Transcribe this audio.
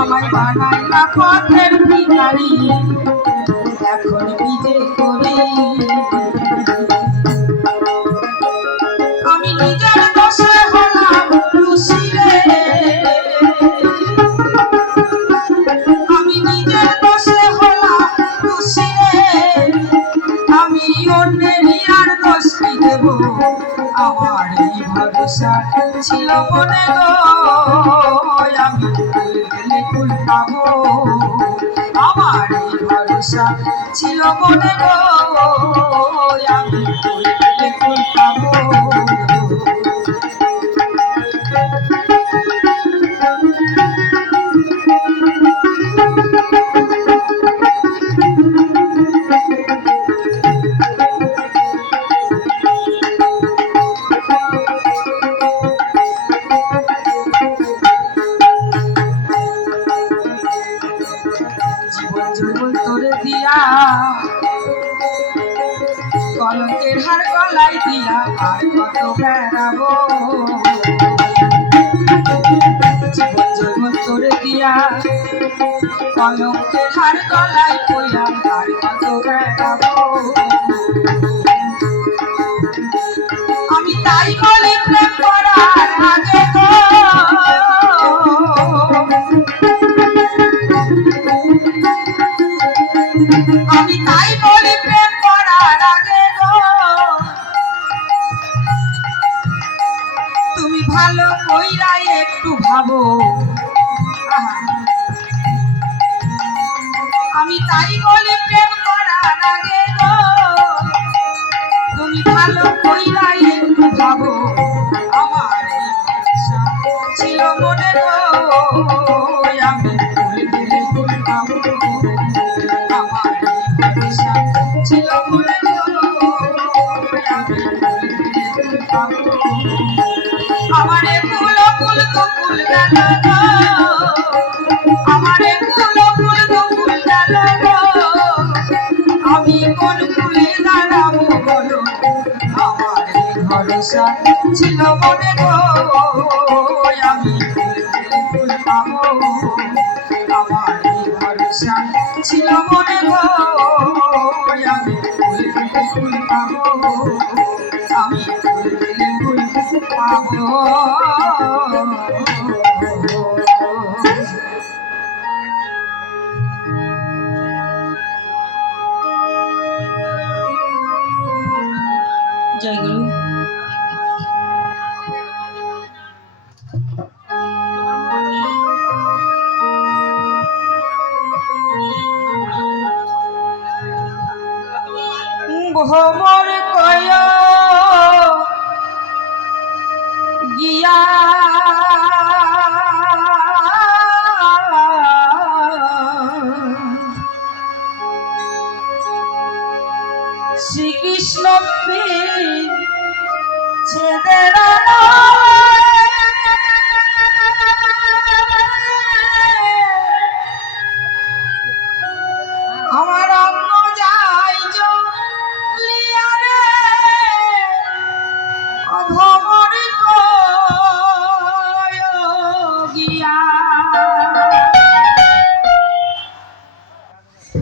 আমায় বানাইলা পথের ভিখারি, এখন বিজে করি। আমি নিজের দোষে হলাম খুশি রে, আমি নিজের দোষে হলাম খুশি রে। আমি অন্যেরই আর দোষ কি দেব, আমার এই ভরসা ছিল মনে গো। আমি ভুল গেলে ভুল পাবো, আমার এই ভরসা ছিল মনে গো। আমি ভুল গেলে ভুল পাবো। কলঙ্কের হার গলায় দিয়া আর কত বেড়াবো, জীবন জীবন তোরে দিয়া কলঙ্কের হার গলায় পইয়া আর কত বেড়াবো। আমি তাই বলি প্রেম করার আগে গো, আমি তাই বলি প্রেম করার আগে গো, তুমি ভালো কইরা একটু ভাবো। আমি তাই বলি প্রেম করার আগে গো, তুমি ভালো কইরা একটু ভাবো। আমার এই ভরসা ছিল মনে গো, আমি ভুল গেলে ভুল পাবো। আমার এই ভরসা ছিল মনে গো, আমি ভুল গেলে ভুল পাবো। আমারে ফুল ফুল তো ফুল গেল গো, আমারে ফুল ফুল তো ফুল গেল গো। আমি কোন ফুলে দাঁড়াবো বলো, আমার এই ভরসা ছিল মনে গো। আমি ভুল গেলে ভুল পাবো, আমার এই ভরসা ছিল মনে গো। আমি ভুল গেলে ভুল পাবো, আমি ভুল গেলে ভুল পাবো। জয় গুরু। ভ্রমর কয় গিয়া শ্রীকৃষ্ণ ছেদের